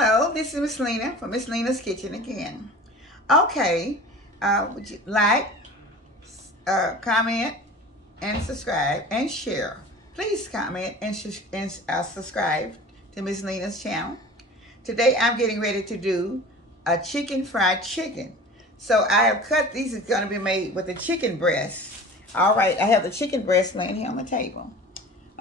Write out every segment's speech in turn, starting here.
Hello, this is Miss Lena from Miss Lena's Kitchen again. Okay, would you like, comment, and subscribe, and share? Please comment and subscribe to Miss Lena's channel. Today I'm getting ready to do a fried chicken. So I have cut, these are going to be made with the chicken breast. All right, I have the chicken breast laying here on the table.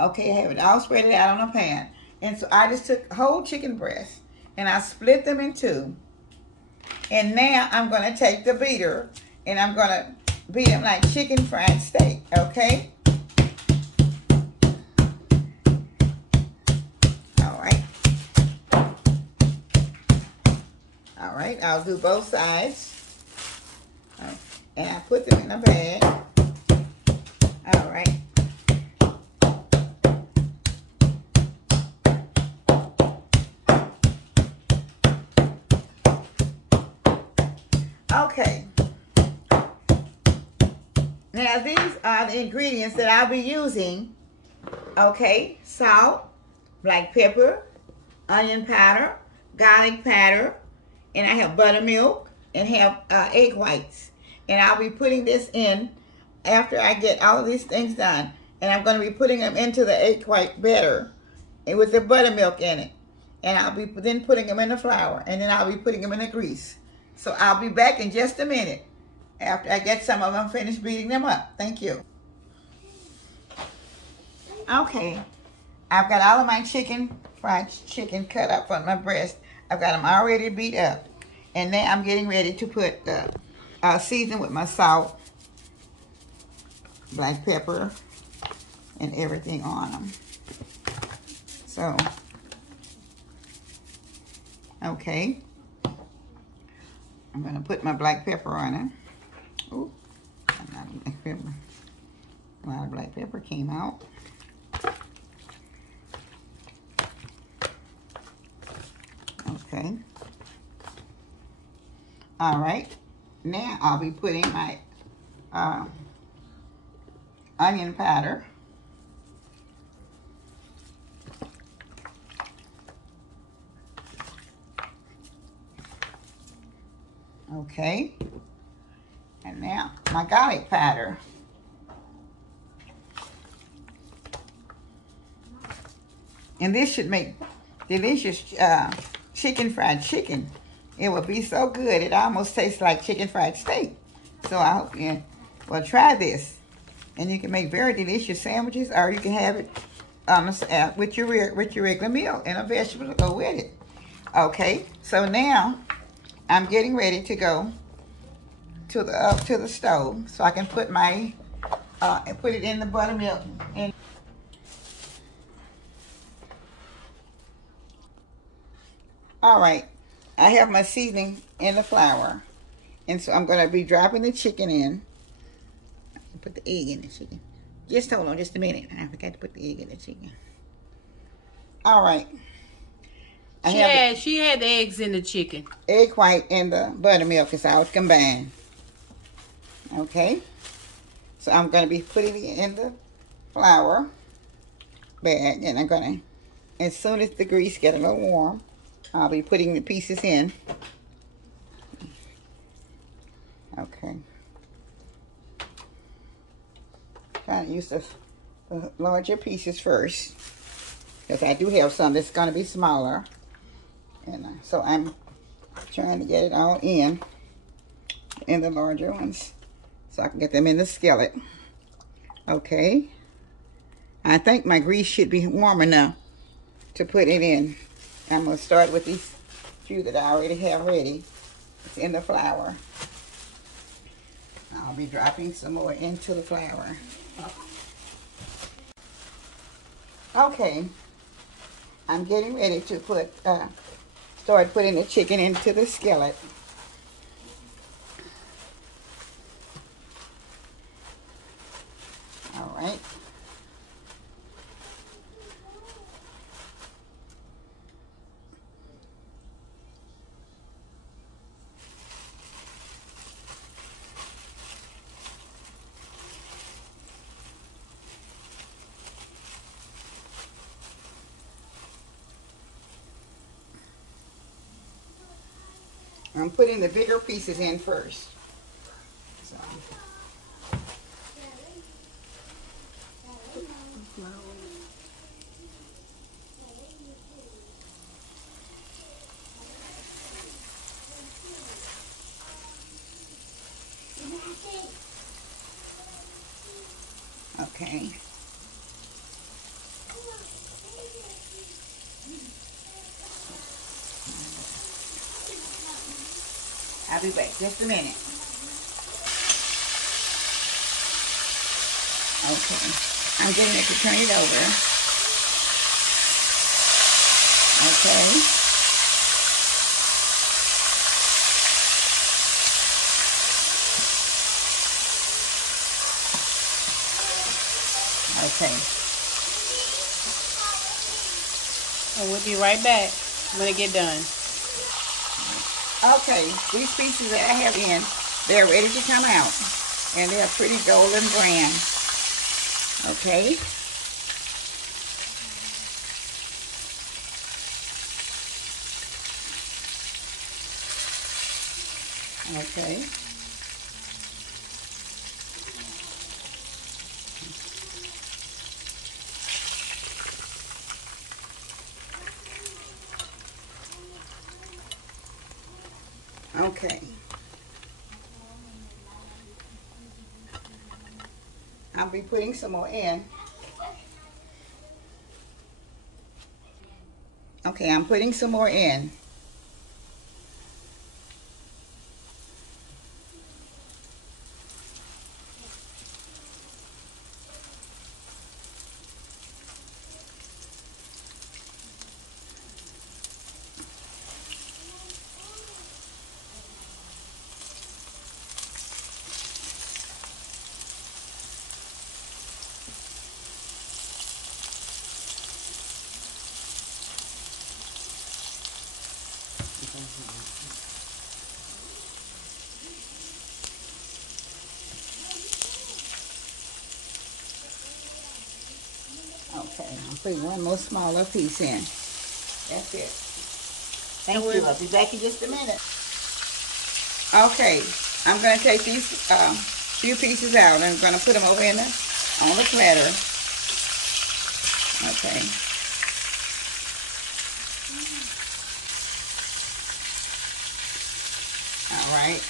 Okay, I have it all spread out on a pan. And so I just took whole chicken breast and I split them in two. And now I'm going to take the beater and I'm going to beat them like chicken fried steak, okay? All right. All right, I'll do both sides. And I put them in a bag. All right. Okay. Now these are the ingredients that I'll be using. Okay, salt, black pepper, onion powder, garlic powder, and I have buttermilk and have egg whites. And I'll be putting this in after I get all of these things done. And I'm going to be putting them into the egg white batter and with the buttermilk in it. And I'll be then putting them in the flour. And then I'll be putting them in the grease. So I'll be back in just a minute after I get some of them finished beating them up. Thank you. Okay, I've got all of my fried chicken cut up from my breast. I've got them already beat up. And then I'm getting ready to put the season with my salt, black pepper, and everything on them. So, okay. I'm going to put my black pepper on it. Ooh, a lot of black pepper. A lot of black pepper came out. Okay. All right. Now I'll be putting my onion powder. Okay. And now my garlic powder. And this should make delicious fried chicken. It will be so good. It almost tastes like chicken fried steak. So I hope you will try this. And you can make very delicious sandwiches, or you can have it with your regular meal and a vegetable to go with it. Okay. So now I'm getting ready to go to the stove so I can put my and put it in the buttermilk. And all right, I have my seasoning in the flour, and so I'm going to be dropping the chicken in. Put the egg in the chicken. Just hold on, just a minute. I forgot to put the egg in the chicken. All right. She had the eggs in the chicken. Egg white and the buttermilk is all combined. Okay. So I'm going to be putting it in the flour bag. And I'm going to, as soon as the grease gets a little warm, I'll be putting the pieces in. Okay. Trying to use the larger pieces first, because I do have some that's going to be smaller. And so I'm trying to get it all in the larger ones so I can get them in the skillet. Okay. I think my grease should be warm enough to put it in. I'm going to start with these few that I already have ready. It's in the flour. I'll be dropping some more into the flour. Okay. I'm getting ready to start putting the chicken into the skillet. All right. I'm putting the bigger pieces in first. So. Okay. I'll be back just a minute. Okay. I'm getting it to turn it over. Okay. Okay. And we'll be right back when it get done. Okay, these pieces that I have in, they're ready to come out. And they're pretty golden brown. Okay. Okay. Okay. I'll be putting some more in. Okay, I'm putting some more in. Okay, I'm putting one more smaller piece in. That's it. Thank you. I'll be back in just a minute. Okay, I'm going to take these few pieces out. I'm going to put them over on the platter. Okay. All right.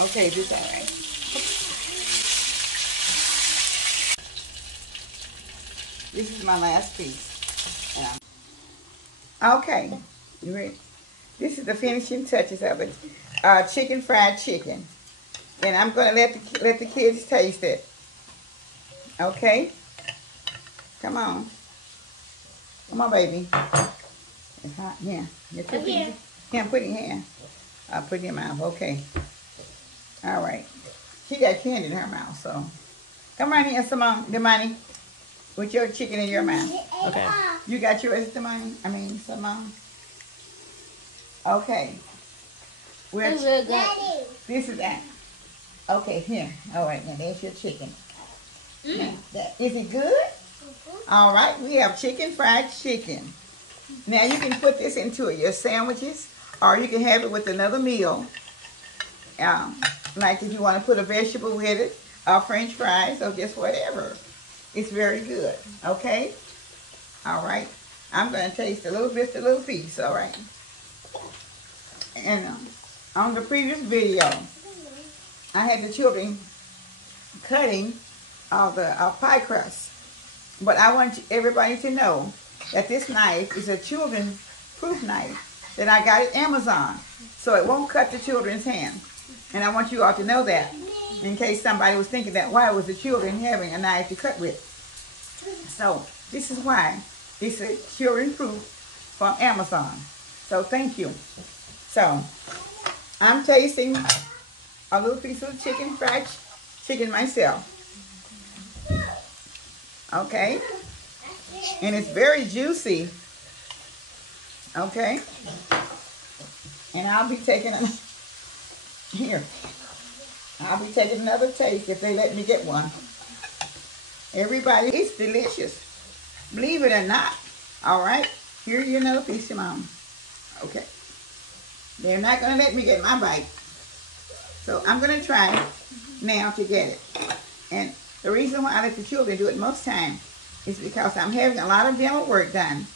Okay, this all right. This is my last piece. Okay, you ready? This is the finishing touches of it. Chicken fried chicken, and I'm gonna let the kids taste it. Okay, come on, baby. It's hot. Yeah, you're cooking. Here. Yeah, put it in your hand. Put it in your mouth. Okay. All right. She got candy in her mouth, so come right here, Simone, Demani, with your chicken in your mouth. Okay. You got yours, Demani? Simone. Okay. This is that. Okay, here. All right, now there's your chicken. Now, is it good? All right, we have chicken fried chicken. Now you can put this into your sandwiches, or you can have it with another meal. Like if you want to put a vegetable with it, or French fries, or just whatever. It's very good. Okay. All right. I'm going to taste a little piece. All right. And on the previous video, I had the children cutting the pie crust. But I want everybody to know that this knife is a children's proof knife that I got at Amazon. So it won't cut the children's hand. And I want you all to know that in case somebody was thinking that why was the children having a knife to cut with. So this is why. It's a children proof from Amazon. So thank you. So I'm tasting a little piece of chicken, fried chicken myself. Okay. And it's very juicy. Okay. And I'll be taking Here, I'll be taking another taste if they let me get one. Everybody, it's delicious. Believe it or not. All right, here you another piece of mom. Okay. They're not gonna let me get my bite. So I'm gonna try now to get it. And the reason why I let the children do it most time is because I'm having a lot of dental work done.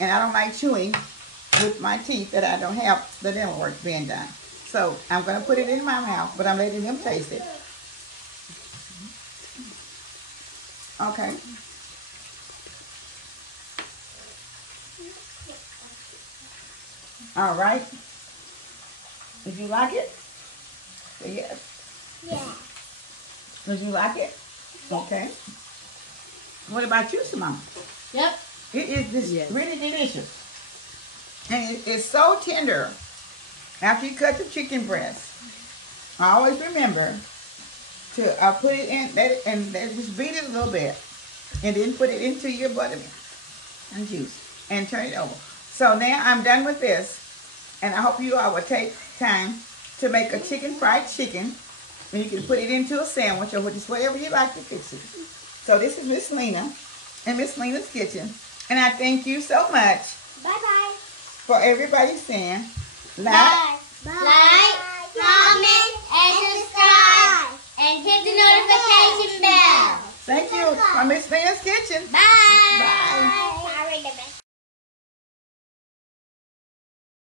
And I don't like chewing with my teeth that I don't have the dental work being done. So I'm gonna put it in my mouth, but I'm letting them taste it. Okay. All right. Did you like it? Say yes. Yeah. Did you like it? Okay. What about you, Simone? Yep. It is really delicious. And it's so tender. After you cut the chicken breast, I always remember to put it in, and just beat it a little bit. And then put it into your buttermilk and juice. And turn it over. So now I'm done with this. And I hope you all will take time to make a fried chicken. And you can put it into a sandwich or just whatever you like to fix it. So this is Miss Lena in Miss Lena's Kitchen. And I thank you so much. Bye-bye. For everybody saying, Like, comment, and subscribe. And hit the notification bell. Thank you for Miss Lena's Kitchen. Bye. Bye.